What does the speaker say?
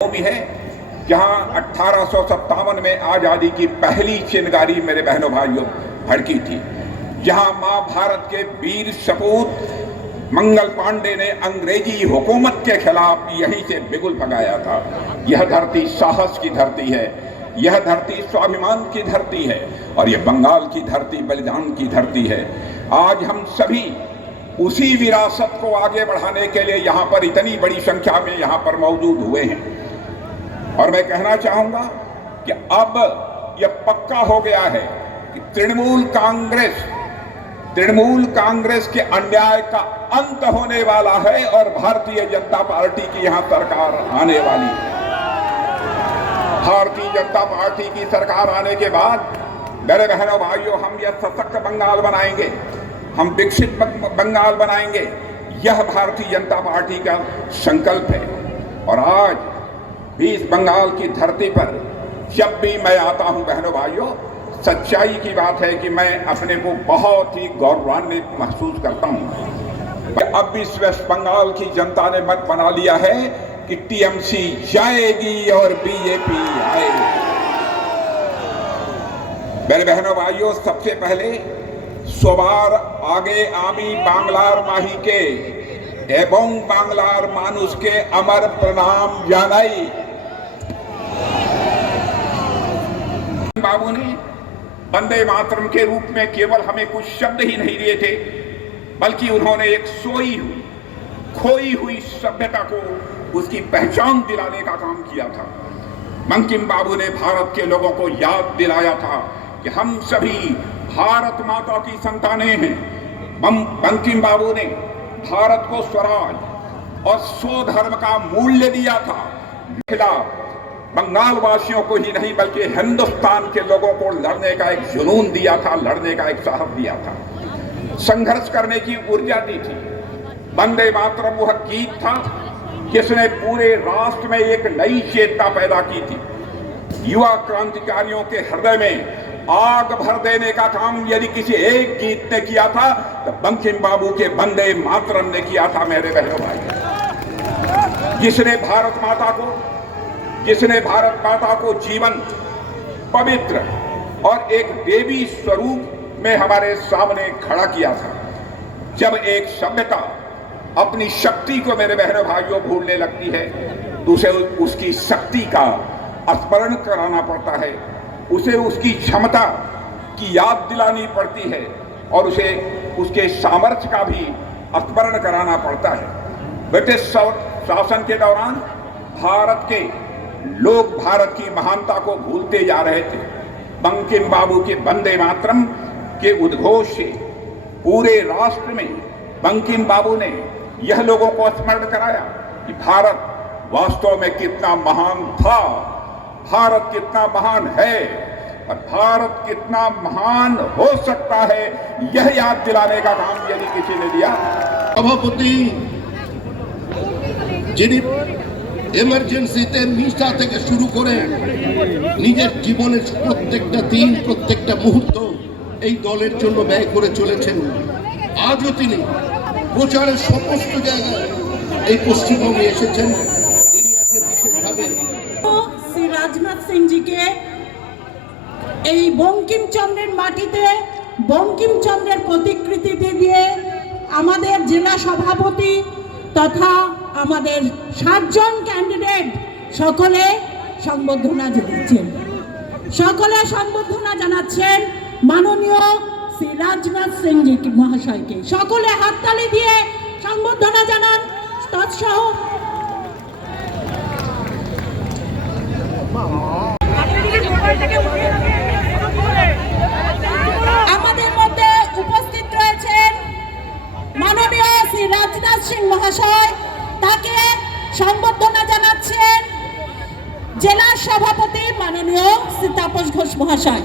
वो भी है जहां 1857 में आजादी की पहली चिनगारी मेरे बहनों भाइयों भड़की थी, जहां मां भारत के वीर सपूत मंगल पांडे ने अंग्रेजी हुकूमत के खिलाफ यहीं से बिगुल भगाया था। यह धरती साहस की धरती है, यह धरती स्वाभिमान की धरती है और यह बंगाल की धरती बलिदान की धरती है। आज हम सभी उसी विरासत को आगे बढ़ाने के लिए यहाँ पर इतनी बड़ी संख्या में यहाँ पर मौजूद हुए हैं। और मैं कहना चाहूंगा कि अब यह पक्का हो गया है कि तृणमूल कांग्रेस के अन्याय का अंत होने वाला है और भारतीय जनता पार्टी की यहां सरकार आने वाली है। भारतीय जनता पार्टी की सरकार आने के बाद मेरे बहनों भाइयों, हम यह सशक्त बंगाल बनाएंगे, हम विकसित बंगाल बनाएंगे। यह भारतीय जनता पार्टी का संकल्प है। और आज भी इस बंगाल की धरती पर जब भी मैं आता हूं बहनों भाइयों, सच्चाई की बात है कि मैं अपने को बहुत ही गौरवान्वित महसूस करता हूं। अब इस वेस्ट बंगाल की जनता ने मत बना लिया है कि टीएमसी जाएगी और बीजेपी आएगी। मेरे बहनों भाइयों, सबसे पहले सोबार आगे आमी बांग्लार माहीके एवं बांग्लार मानुष के अमर प्रणाम जानाई। बाबू ने वंदे मातरम के रूप में केवल हमें कुछ शब्द ही नहीं दिए थे, बल्कि उन्होंने एक सोई हुई खोई हुई सभ्यता को उसकी पहचान दिलाने का काम किया था। बंकिम बाबू ने भारत के लोगों को याद दिलाया था कि हम सभी भारत माता की संतानें हैं। बंकिम बाबू ने भारत को स्वराज और स्वधर्म का मूल्य दिया था। बंगाल वासियों को ही नहीं बल्कि हिंदुस्तान के लोगों को लड़ने का एक जुनून दिया था, लड़ने का एक साहस दिया था, संघर्ष करने की ऊर्जा दी थी। वंदे मातरम वह गीत था जिसने पूरे राष्ट्र में एक नई चेतना पैदा की थी। युवा क्रांतिकारियों के हृदय में आग भर देने का काम यदि किसी एक गीत ने किया था तो बंकिम बाबू के वंदे मातरम ने किया था। मेरे बहनों भाई, जिसने भारत माता को जीवन, पवित्र और एक देवी स्वरूप में हमारे सामने खड़ा किया था। जब एक सभ्यता अपनी शक्ति को मेरे बहनों भाइयों भूलने लगती है तो उसे उसकी शक्ति का स्मरण कराना पड़ता है, उसे उसकी क्षमता की याद दिलानी पड़ती है और उसे उसके सामर्थ्य का भी स्मरण कराना पड़ता है। ब्रिटिश शासन के दौरान भारत के लोग भारत की महानता को भूलते जा रहे थे। बंकिम बाबू के वंदे मातरम के उद्घोष से पूरे राष्ट्र में बंकिम बाबू ने यह लोगों को स्मरण कराया कि भारत वास्तव में कितना महान था, भारत कितना महान है और भारत कितना महान हो सकता है। यह याद दिलाने का काम यदि किसी ने दिया। सभापति যিনি এমার্জেন্সিতে মিশা থেকে শুরু করে নিজের জীবনের প্রত্যেকটা দিন প্রত্যেকটা মুহূর্ত এই দলের জন্য ব্যয় করে চলেছেন, আজও তিনি প্রচারের সমস্ত জায়গায় এই পশ্চিমবঙ্গে এসেছেন। তিনি আজকে বিশেষভাবে শ্রী রাজনাথ সিং জিকে এই বঙ্কিমচন্দ্রের মাটিতে বঙ্কিমচন্দ্রের প্রতিকৃতি দিয়ে আমাদের জেলা সভাপতি তথা আমাদের 7 জন ক্যান্ডিডেট সকলে সম্বর্ধনা জানাচ্ছেন। মাননীয় শ্রী রাজনাথ সিং জি মহাশয়কে সকলে হাততালি দিয়ে সম্বর্ধনা জানান। তৎসহ আমাদের মধ্যে উপস্থিত রয়েছেন মাননীয় শ্রী রাজনাথ সিং মহাশয়, তাকে সম্বর্ধনা জানাচ্ছেন জেলা সভাপতি মাননীয় শ্রী তাপস ঘোষ মহাশয়।